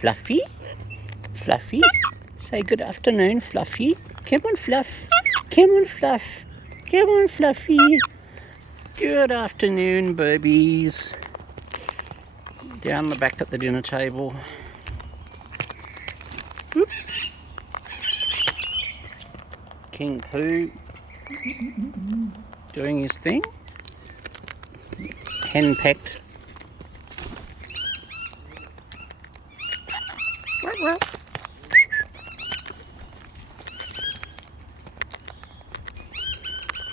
Fluffy? Fluffy? Say good afternoon, Fluffy. Come on, Fluff. Come on, Fluff. Come on, Fluffy. Good afternoon, babies. Down the back at the dinner table. Whoop. King Pooh doing his thing. Hen pecked.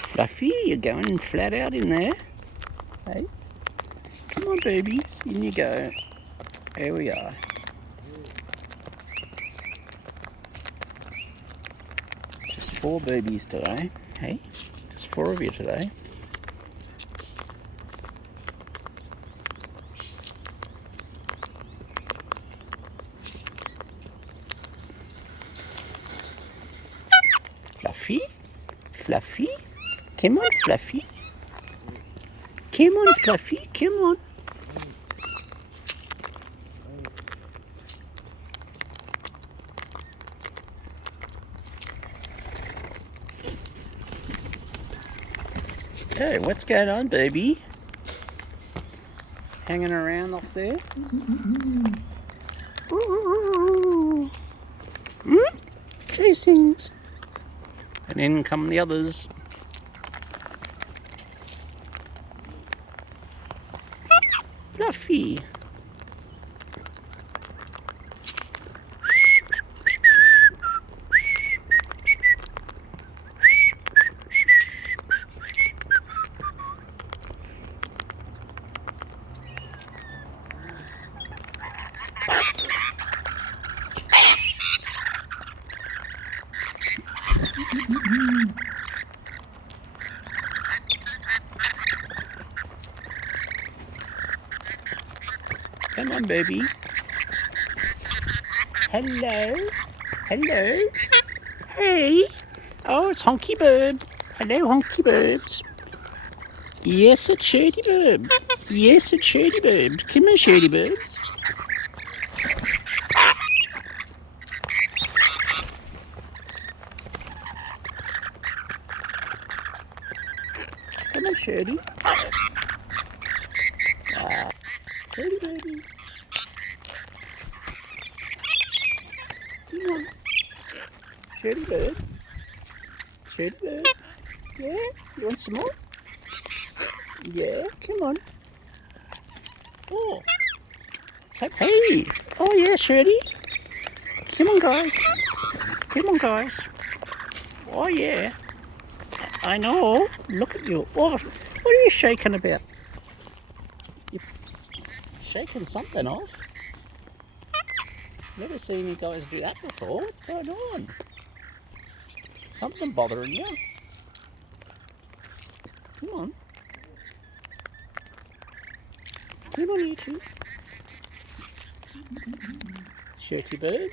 Fluffy, you're going flat out in there. Hey, come on, babies, in you go. There we are. Just 4 babies today. Hey, just 4 of you today. Fluffy, Fluffy, come on, Fluffy. Come on, Fluffy, come on. Hey, what's going on, baby? Hanging around off there? Ooh. Chasings. And in come the others. Fluffy. Come on, baby. Hello. Hello. Hey. Oh, it's Honky Bird. Hello, Honky Birds. Yes, it's Shirty Bird. Yes, it's Shirty Bird. Come on, Shirty Birds. Come on, Shirty. Shirty baby. Come on. Shirty Bird. Shirty Bird. Yeah? You want some more? Yeah, come on. Oh. Hey. Oh yeah, Shirty. Come on, guys. Come on, guys. Oh yeah. I know. Look at you. Oh, what are you shaking about? You're shaking something off. Never seen you guys do that before. What's going on? Something bothering you? Come on. Come on, you two. Shirty Bird.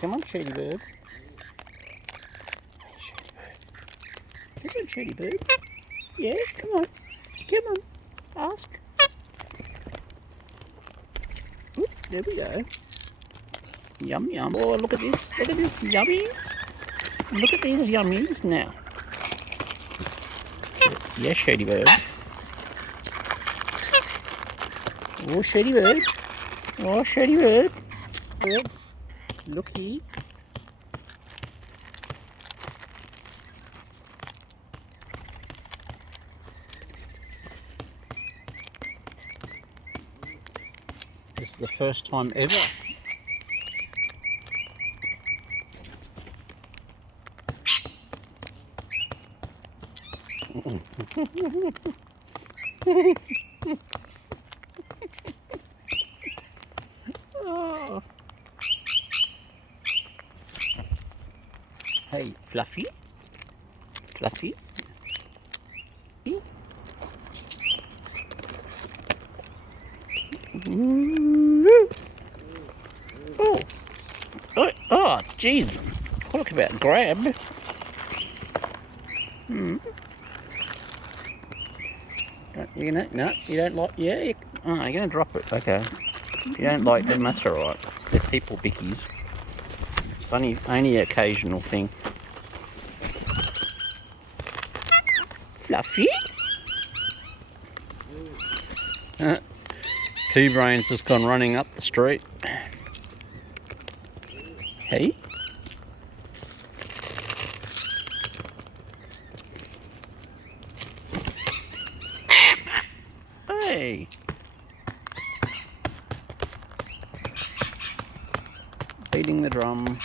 Come on, Shirty Bird. Come on, Shirty Bird. Yeah, come on. Come on. Ask. Oop, there we go. Yum, yum. Oh, look at this. Look at this. Yummies. Look at these yummies now. Yes, Shirty Bird. Oh, Shirty Bird. Oh, Shirty Bird. Bird. Looky. This is the first time ever. Oh. Hey, Fluffy. Fluffy. Oh. Oh, jeez. Talk about grab. You're gonna, no, you don't like, yeah, you're gonna drop it, okay. If you don't like them, that's alright. They're people bickies. It's only an occasional thing. Fluffy? Two Brains has gone running up the street. Hey? Hey! Beating the drum.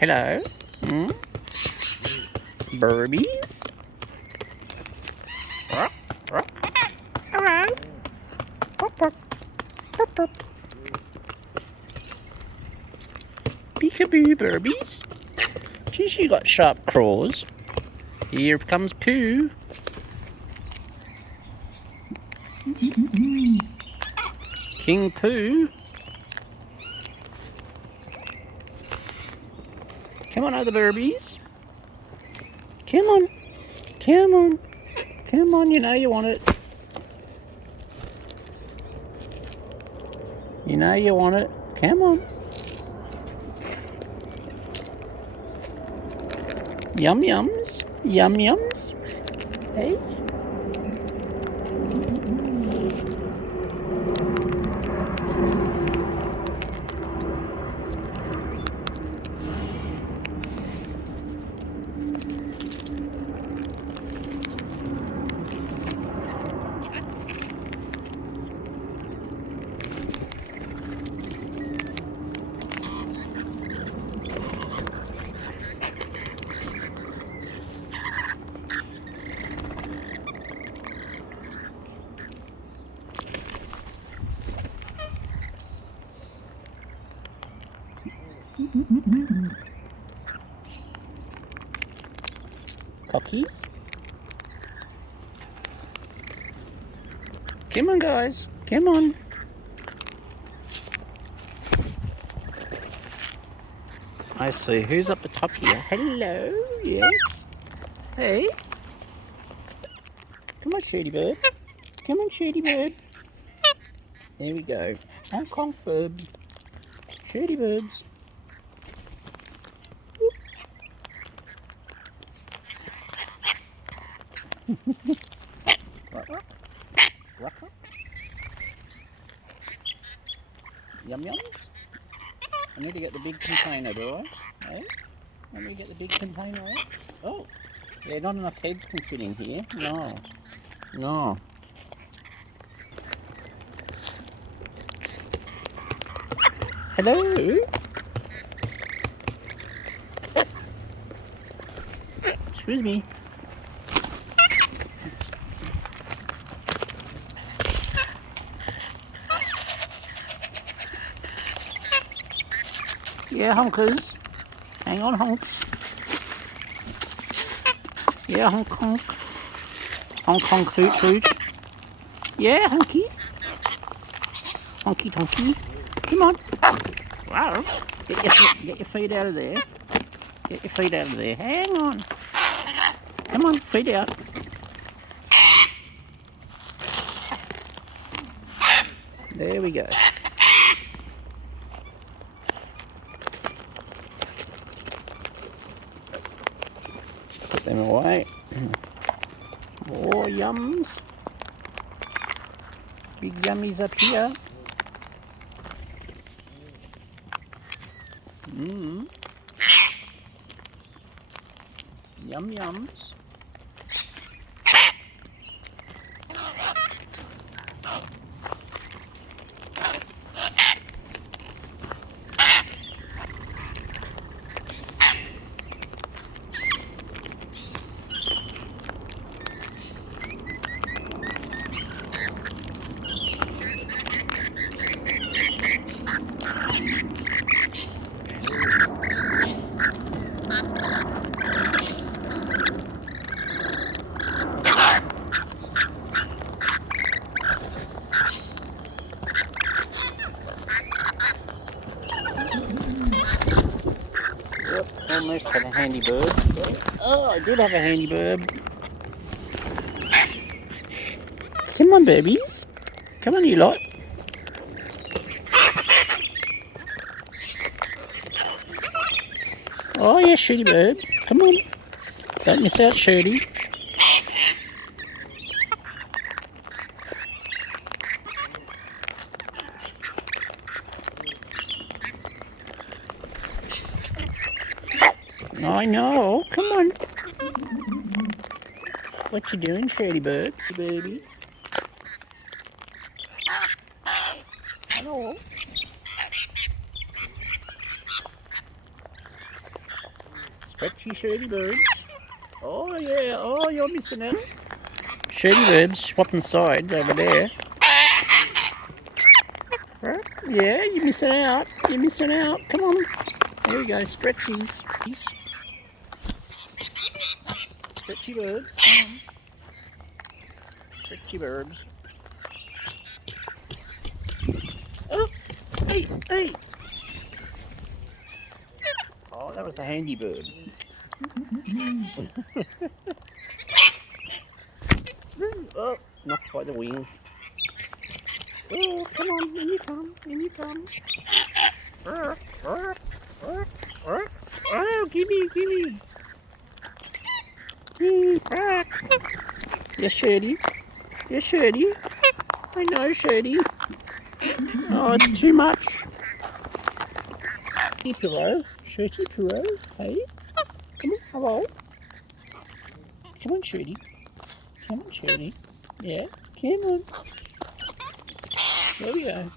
Hello? Burbies? Hello? Peekaboo, Burbies. Geez, you got sharp claws. Here comes Pooh. King Pooh. Come on, other Burbies. Come on. Come on. Come on, you know you want it. You know you want it. Come on. Yum yums. Yum yums. Hey. Cockies. Come on, guys. Come on. I see. Who's up the top here? Hello. Yes. Hey. Come on, Shirty Bird. Come on, Shirty Bird. There we go. Hong Kong bird. Shirty Birds. Yum yums. I need to get the big container, do I? Hey? Let me get the big container out. Oh, yeah, not enough heads can fit in here. No. No. Hello? Excuse me. Yeah, honkers. Hang on, honks. Yeah, honk, honk. Honk, honk, hoot, hoot. Yeah, honky. Honky, tonky. Come on. Wow. Get your feet out of there. Get your feet out of there. Hang on. Come on, feet out. There we go. Put them away. More yums. Big yummies up here. Yum yums. Almost had a handy bird. Oh, I did have a handy bird. Come on, babies. Come on, you lot. Oh yeah, Shirty Bird. Come on. Don't miss out, Shirty. I know. Come on. What you doing, Shirty Bird, baby? Hello. Stretchy Shirty Birds. Oh yeah. Oh, you're missing out. Shirty Birds swapping sides over there. Yeah, you're missing out. You're missing out. Come on. There we go. Stretchies. Stretchy birds. Come on. Stretchy birds. Oh, hey, hey. Oh, that was a handy bird. Oh, knocked by the wing. Oh, come on, in you come, in you come. Oh, gimme, gimme. Yes, Shirty. Yes, Shirty. I know, Shirty. Oh, it's too much. Hurro. Shirty, Hurro. Hey. Come on, hello. Come on, Shirty. Come on, Shirty. Yeah, come on. There we go.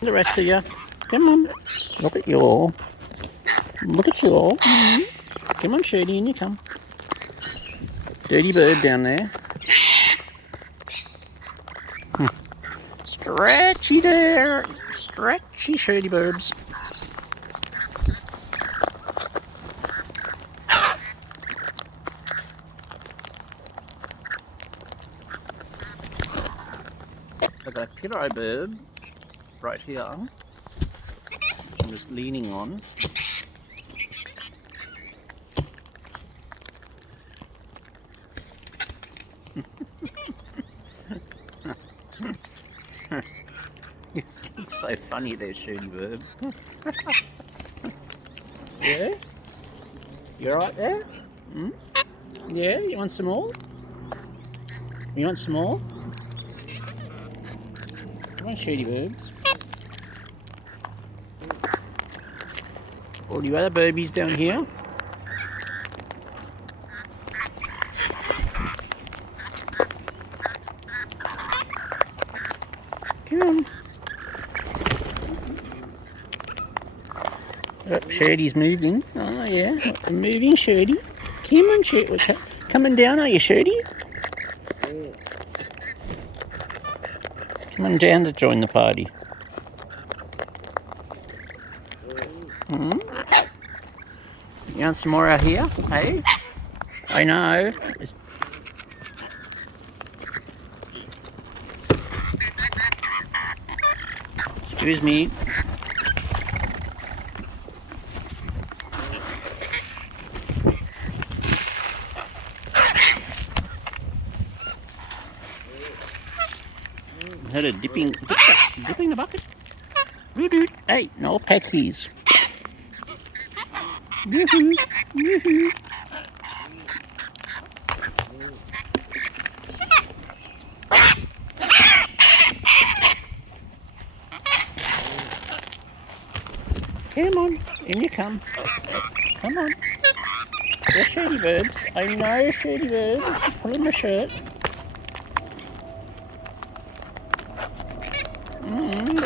The rest of you. Come on. Look at you all. Look at you all. Come on, Shirty, in you come. Dirty bird down there. Stretchy there. Stretchy Shirty birds. I've got a Hurro Bird right here. I'm just leaning on. It looks so funny there, Shirty Bird. Yeah? You alright there? Hmm? Yeah? You want some more? You want some more? Come on, Shirty Birds. All you other babies down here? Come on. Oh, Shirty's moving. Oh yeah, moving, Shirty. Come on, Shirty. Coming down, are you, Shirty? Come on down to join the party. You want some more out here? Hey? I know. Excuse me. I heard a dipping the bucket. Hey, no peckies. Yoo-hoo, yoo-hoo. Come on, in you come. Come on. They're Shirty Birds. I know, Shirty Birds. Pulling my shirt.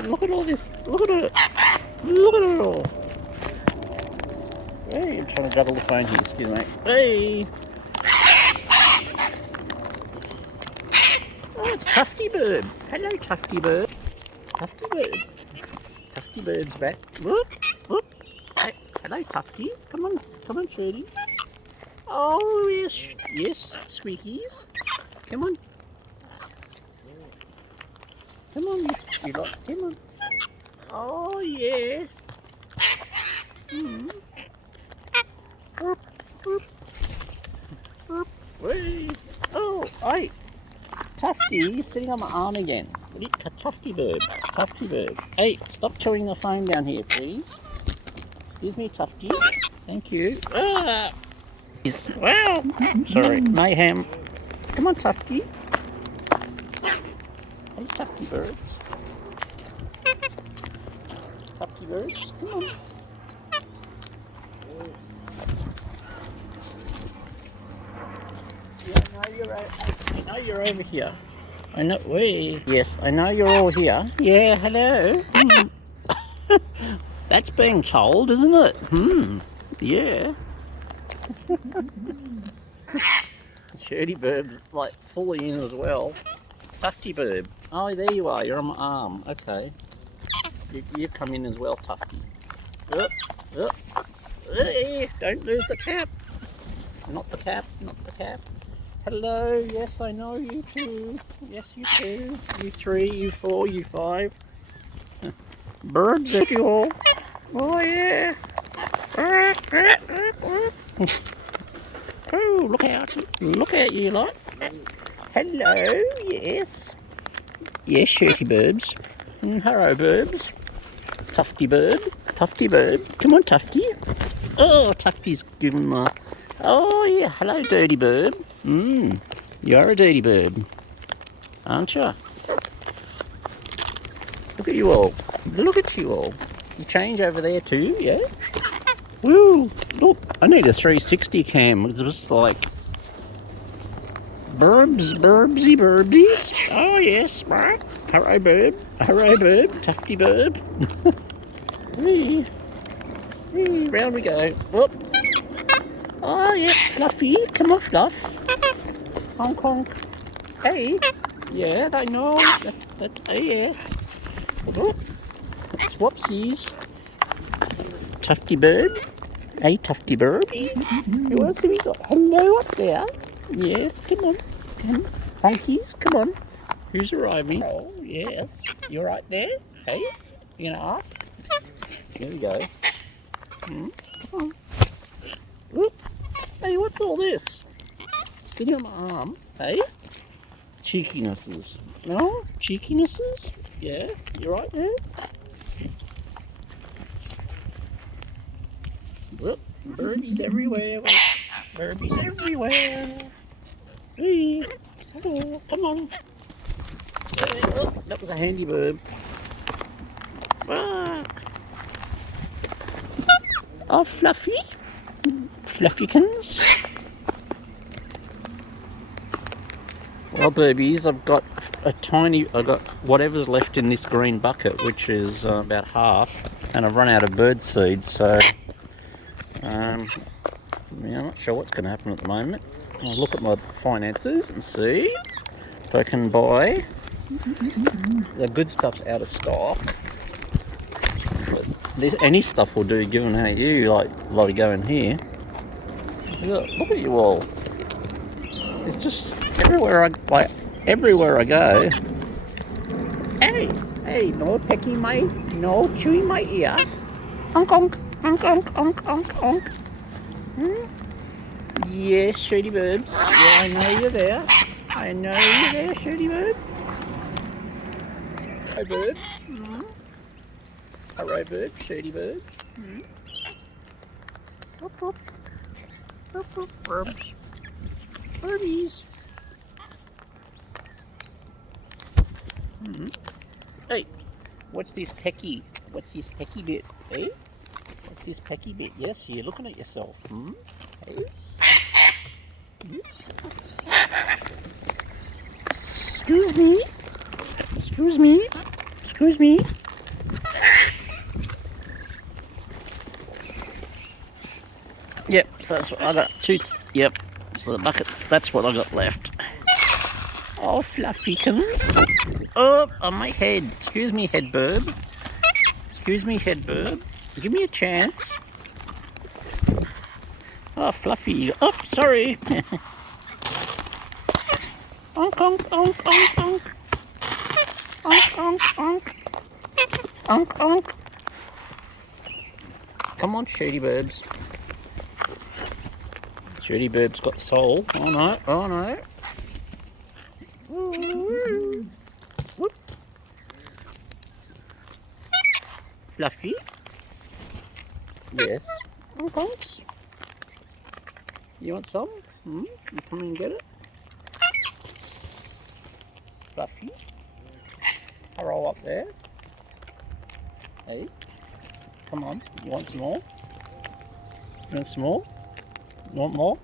Look at all this. Look at it. Look at it all. Hey, I'm trying to juggle the phone here. Excuse me. Hey. Oh, it's Tufty Bird. Hello, Tufty Bird. Tufty Bird. Tufty Bird's back. Whoop, whoop. Hey, hello, Tufty. Come on, Shirty. Oh, yes, yes, squeakies. Come on. Come on, you lot. Come on. Oh, yeah. Whoop, whoop. Whee. Oh, hey. Tufty, sitting on my arm again. Tufty Bird. Tufty Bird. Hey, stop chewing the phone down here, please. Excuse me, Tufty. Thank you. Ah! Wow. Sorry, mayhem. Come on, Tufty. Hey, Tufty Bird. Tufty Birds, come on. Yeah, I know you're over here. I know. Wait. Yes, I know you're all here. Yeah, hello. That's being told, isn't it? Yeah. Shirty Bird, like, fully in as well. Tufty Bird. Oh, there you are. You're on my arm. Okay. You come in as well, Tufty. Don't lose the cap. Not the cap. Not the cap. Hello. Yes, I know you too. Yes, you too. You 3, you 4, you 5. Birds at you all. Oh, yeah. Oh, look out. Look out, you lot. Hello. Yes. Yes, Shirty Birds. Hurro Birds. Tufty Bird. Tufty Bird. Come on, Tufty. Oh, Tufty's given my... Oh, yeah. Hello, Dirty Bird. You're a dirty bird, aren't you? Look at you all. Look at you all. You change over there too, yeah? Woo! Look, I need a 360 cam. It's just like... Burbsy burbies. Oh, yes, right. Hurro Bird, Tufty Bird. Whee. Whee, round we go. Whoop. Oh, yeah, Fluffy. Come on, Fluff. Honk, honk. Hey. Yeah, I know. Oh, yeah. Whoop. Swapsies. Tufty Bird. Hey, Tufty Bird. Who else have we got? Hello up there. Yes, come on. Honkies, come on. Who's arriving? Oh, yes. You're right there. Hey, you gonna ask? Here we go. Come on. Whoop. Hey, what's all this? Sitting on my arm. Hey? Cheekinesses. No? Cheekinesses? Yeah, you're right there. Whoop. Birdies everywhere. Birdies everywhere. Hey. Hello. Come on. Oh, that was a handy bird. Ah. Oh, Fluffy. Fluffykins. Well, babies, I've got whatever's left in this green bucket, which is about half, and I've run out of bird seed, so I'm not sure what's going to happen at the moment. I'll look at my finances and see if I can buy. The good stuff's out of stock. But any stuff will do, given how you like to go in here. Look at you all. It's just everywhere I go. Hey, no pecking no chewing my ear. Onk onk, onk onk, onk onk onk. Yes, Shirty Bird. Yeah, I know you're there. I know you're there, Shirty Bird. Hurro Bird. Hurro Bird, Shirty Bird. Whoop whoop. Whoop whoop. Burbs. Birdies. Hey, what's this pecky bit, eh? What's this pecky bit? Yes, you're looking at yourself. Hey? Excuse me. Excuse me. Excuse me. Yep, so that's what I got. Yep, so the buckets, that's what I got left. Oh, Fluffykins. Oh, on my head. Excuse me, head bird. Excuse me, head bird. Give me a chance. Oh, Fluffy. Oh, sorry. Onk, onk, onk, onk, onk. Onk, onk, onk. Onk, onk. Come on, Shirty Bird's. Shirty Bird's got the soul. Oh, no. Oh, no. Whoop. Fluffy? Yes. Oh, thanks. You want some? You come and get it? Fluffy? Hurro up there. Hey, come on. You want some more? You want some more? You want more?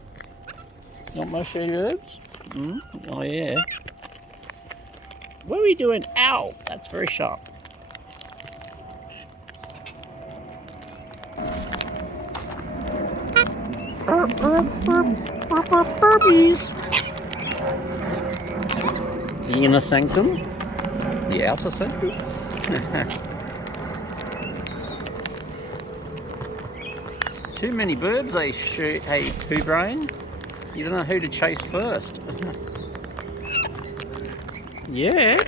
You want more Shirty Birds? Oh yeah. What are we doing? Ow! That's very sharp. Burpees. The inner sanctum. The outer sanctum. Too many birds, hey poo brain. You don't know who to chase first. Yeah.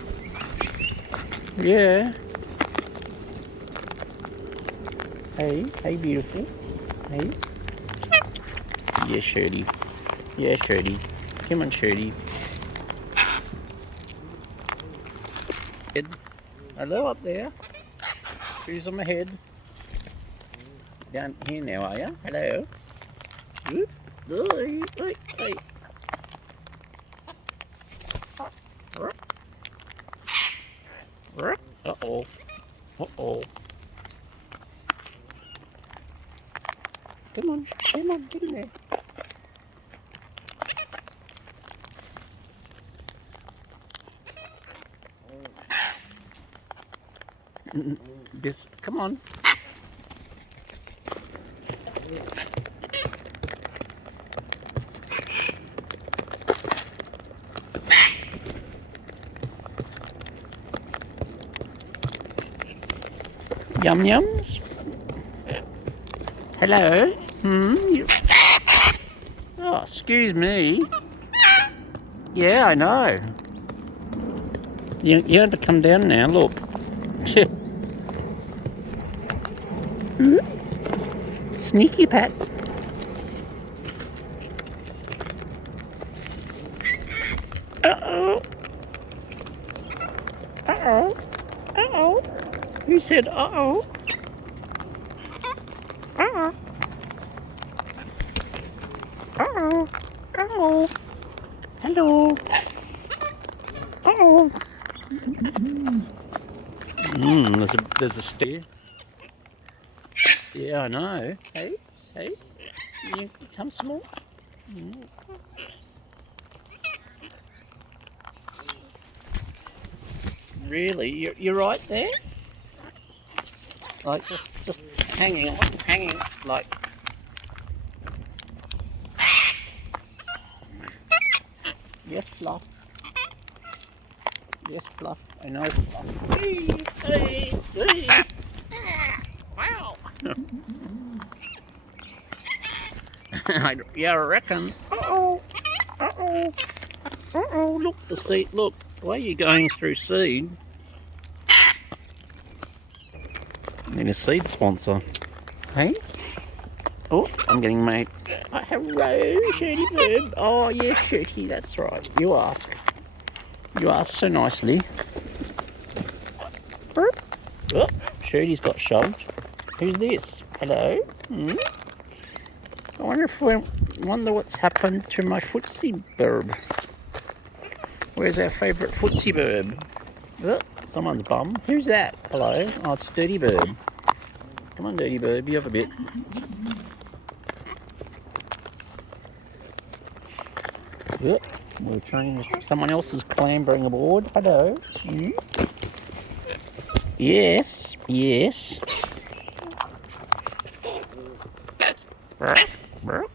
Yeah. Hey beautiful. Hey. Yeah, Shirty. Yeah, Shirty. Come on, Shirty. Hello up there. Who's on my head? Down here now, are you? Hello. Whoop. Oi, oi, oi. Uh-oh. Uh-oh. Come on, get in there. Just come on. Yum yums. Hello. Oh, excuse me. Yeah, I know. You have to come down now. Look. Sneaky Pat. Uh-oh. Uh-oh. Uh-oh. Who said uh-oh? Uh-oh. Uh-oh. Uh-oh. Hello. Uh-oh. There's a stair. Yeah, I know. Hey. You come small. Really? You're right there? Like just hanging like. Yes, Fluff. Yes, Fluff. I know, Fluff. Hey. Wow. Yeah, I reckon. Uh-oh. Look, the seed. Look, why are you going through seed? I need a seed sponsor. Hey? Oh, I'm getting made. Hello, Shirty Bird. Oh, yes, Shirty, that's right. You ask. You ask so nicely. Oh, Shirty's got shoved. Who's this? Hello? I wonder what's happened to my footsie bird. Where's our favourite footsie bird? Oh, someone's bum. Who's that? Hello? Oh, it's Dirty Bird. Come on, Dirty Bird, you have a bit. Oh, we're trying. Someone else is clambering aboard. Hello. Yes. Burp.